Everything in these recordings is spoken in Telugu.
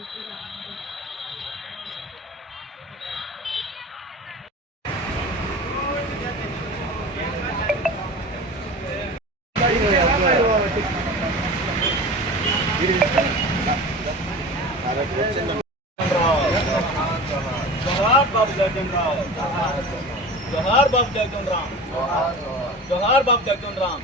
जोहार बाबू जगजीवन राम, जोहार बाबू जगजीवन राम, जोहार बाबू जगजीवन राम।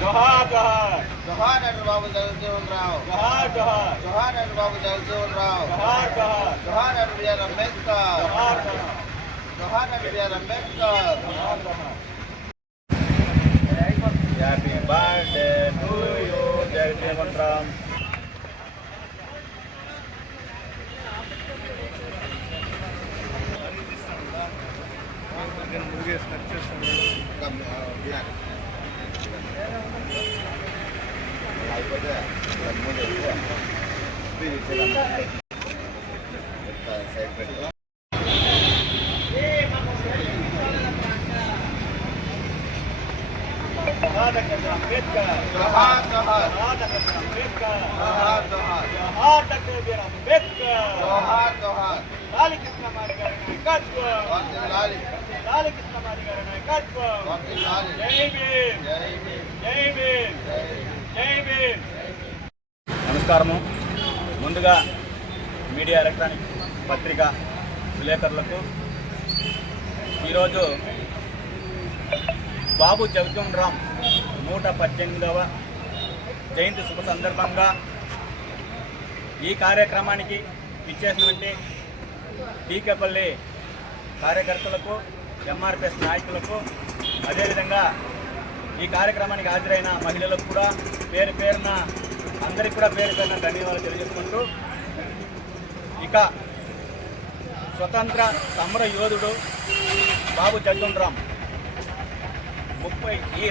जोहार जोहार जोहार बाबू जगजीवन राव, जोहार जोहार जोहार बाबू जगजीवन राव, जोहार जोहार जोहार बी.आर. अंबेडकर, जोहार जोहार BR. Ambedkar. Happy birthday to you Jagjivan Ram. Ambedkar जोहार जोहार अंबेडकर जोहार जोहार जोहार डॉक्टर बी.आर. अंबेडकर जोहार जोहार लाली कृष्णमारी गाరి నాయకత్వం लाली लाली कृष्णमारी గారి నాయకత్వం लाली జై భీమ్ जय भीम జై భీమ్ జై భీమ్। నమస్కారము। ముందుగా మీడియా ఎలక్ట్రానిక్ పత్రిక విలేకరులకు ఈరోజు బాబు జగజీవన్ రామ్ 118వ జయంతి శుభ సందర్భంగా ఈ కార్యక్రమానికి ఇచ్చేసినటువంటి టీకేపల్లి కార్యకర్తలకు, ఎంఆర్పిఎస్ నాయకులకు, అదేవిధంగా ఈ కార్యక్రమానికి హాజరైన మహిళలకు కూడా పేరు పేరున అందరికీ కూడా పేరు పేరున ధన్యవాదాలు తెలియజేసుకుంటూ, ఇక స్వతంత్ర సమర యోధుడు బాబు జగజీవన్ రామ్ ఈ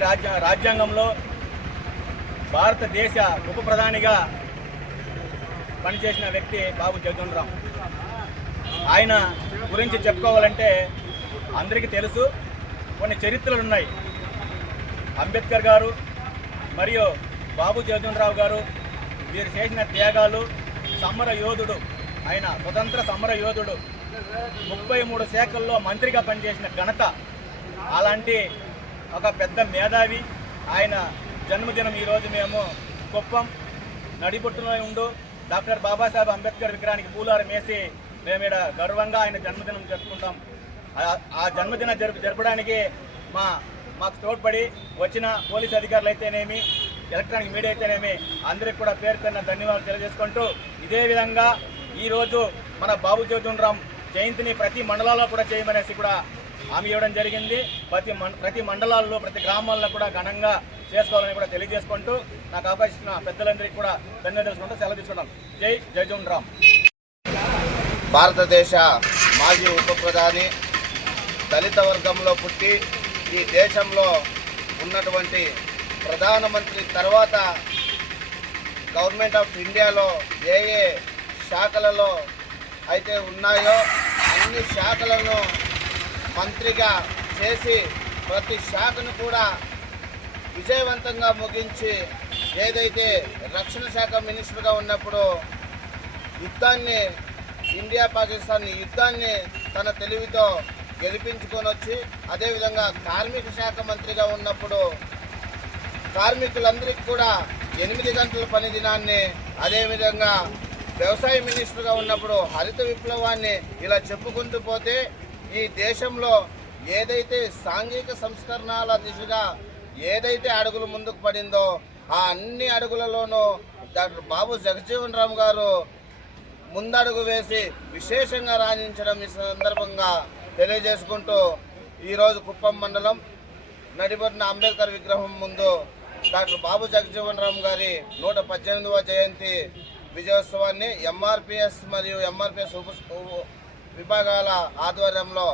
రాజ్యాంగంలో భారతదేశ ఉప ప్రధానిగా పనిచేసిన వ్యక్తి బాబు జగజీవన్ రామ్। ఆయన గురించి చెప్పుకోవాలంటే అందరికీ తెలుసు, కొన్ని చరిత్రలు ఉన్నాయి। అంబేద్కర్ గారు మరియు బాబు జగజీవన్ రావు గారు వీరు చేసిన త్యాగాలు, సమర యోధుడు, ఆయన స్వతంత్ర సమర యోధుడు, 33 శాఖల్లో మంత్రిగా పనిచేసిన ఘనత, అలాంటి ఒక పెద్ద మేధావి। ఆయన జన్మదినం ఈరోజు మేము కుప్పం నడిబొట్టులో ఉండు డాక్టర్ బాబాసాహెబ్ అంబేద్కర్ విగ్రహానికి పూలారం వేసి మేము ఇక్కడ గర్వంగా ఆయన జన్మదినం జరుపుకుంటాం। ఆ జన్మదిన జరపడానికి మాకు తోడ్పడి వచ్చిన పోలీస్ అధికారులు అయితేనేమి, ఎలక్ట్రానిక్ మీడియా అయితేనేమి అందరికి కూడా పేరు పేరున ధన్యవాదాలు తెలియజేసుకుంటూ, ఇదే విధంగా ఈరోజు మన బాబు జగజీవన్ రామ్ జయంతిని ప్రతి మండలాల్లో కూడా చేయమనేసి కూడా హామీ ఇవ్వడం జరిగింది। ప్రతి మండలాల్లో, ప్రతి గ్రామాల్లో కూడా ఘనంగా చేసుకోవాలని కూడా తెలియజేసుకుంటూ, నాకు అవకాశం ఇచ్చిన పెద్దలందరికీ కూడా ధన్యవాదాలు తెలుసుకుంటూ సెలవు తీసుకుంటాం। జై జగజీవన్ రామ్। భారతదేశ మాజీ ఉప ప్రధాని, దళిత వర్గంలో పుట్టి ఈ దేశంలో ఉన్నటువంటి ప్రధానమంత్రి తర్వాత గవర్నమెంట్ ఆఫ్ ఇండియాలో ఏ శాఖలలో అయితే ఉన్నాయో అన్ని శాఖలను మంత్రిగా చేసి ప్రతి శాఖను కూడా విజయవంతంగా ముగించి, ఏదైతే రక్షణ శాఖ మినిస్టర్గా ఉన్నప్పుడు యుద్ధాన్ని, ఇండియా పాకిస్తాన్ యుద్ధాన్ని తన తెలివితో గెలిపించుకొని వచ్చి, అదేవిధంగా కార్మిక శాఖ మంత్రిగా ఉన్నప్పుడు కార్మికులందరికీ కూడా 8 గంటల పని దినాన్ని, అదేవిధంగా వ్యవసాయ మినిస్టర్గా ఉన్నప్పుడు హరిత విప్లవాన్ని, ఇలా చెప్పుకుంటూ పోతే ఈ దేశంలో ఏదైతే సాంఘిక సంస్కరణల దిశగా ఏదైతే అడుగులు ముందుకు పడిందో ఆ అన్ని అడుగులలోనూ డాక్టర్ బాబు జగజీవన్ రామ్ గారు ముందడుగు వేసి విశేషంగా రాణించడం ఈ సందర్భంగా తెలియజేసుకుంటూ, ఈరోజు కుప్పం మండలం నడిబొట్టిన అంబేద్కర్ విగ్రహం ముందు డాక్టర్ బాబు జగజీవన్ రామ్ గారి 118వ జయంతి విజయోత్సవాన్ని ఎంఆర్పిఎస్ మరియు ఎంఆర్పిఎస్ విభాగాల ఆధ్వర్యంలో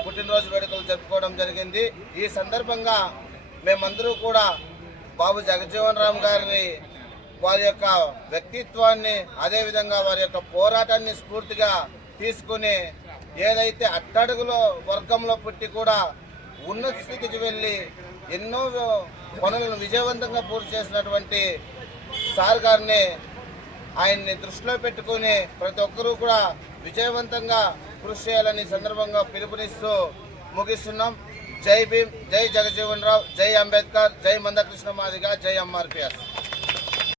పుట్టినరోజు వేడుకలు జరుపుకోవడం జరిగింది। ఈ సందర్భంగా మేమందరూ కూడా బాబు జగజీవన్ రామ్ గారిని, వారి యొక్క వ్యక్తిత్వాన్ని, అదేవిధంగా వారి యొక్క పోరాటాన్ని స్ఫూర్తిగా తీసుకుని, ఏదైతే అట్టడుగులో వర్గంలో పుట్టి కూడా ఉన్నత స్థితికి వెళ్ళి ఎన్నో పనులను విజయవంతంగా పూర్తి చేసినటువంటి సార్ గారిని ఆయన్ని దృష్టిలో పెట్టుకుని ప్రతి ఒక్కరూ కూడా విజయవంతంగా కృషి చేయాలని సందర్భంగా పిలుపునిస్తూ ముగిస్తున్నాం. జై భీమ్, జై జగజీవన్ రావు, జై అంబేద్కర్, జై మందకృష్ణ మాదిగ, జై ఎంఆర్పిఎస్.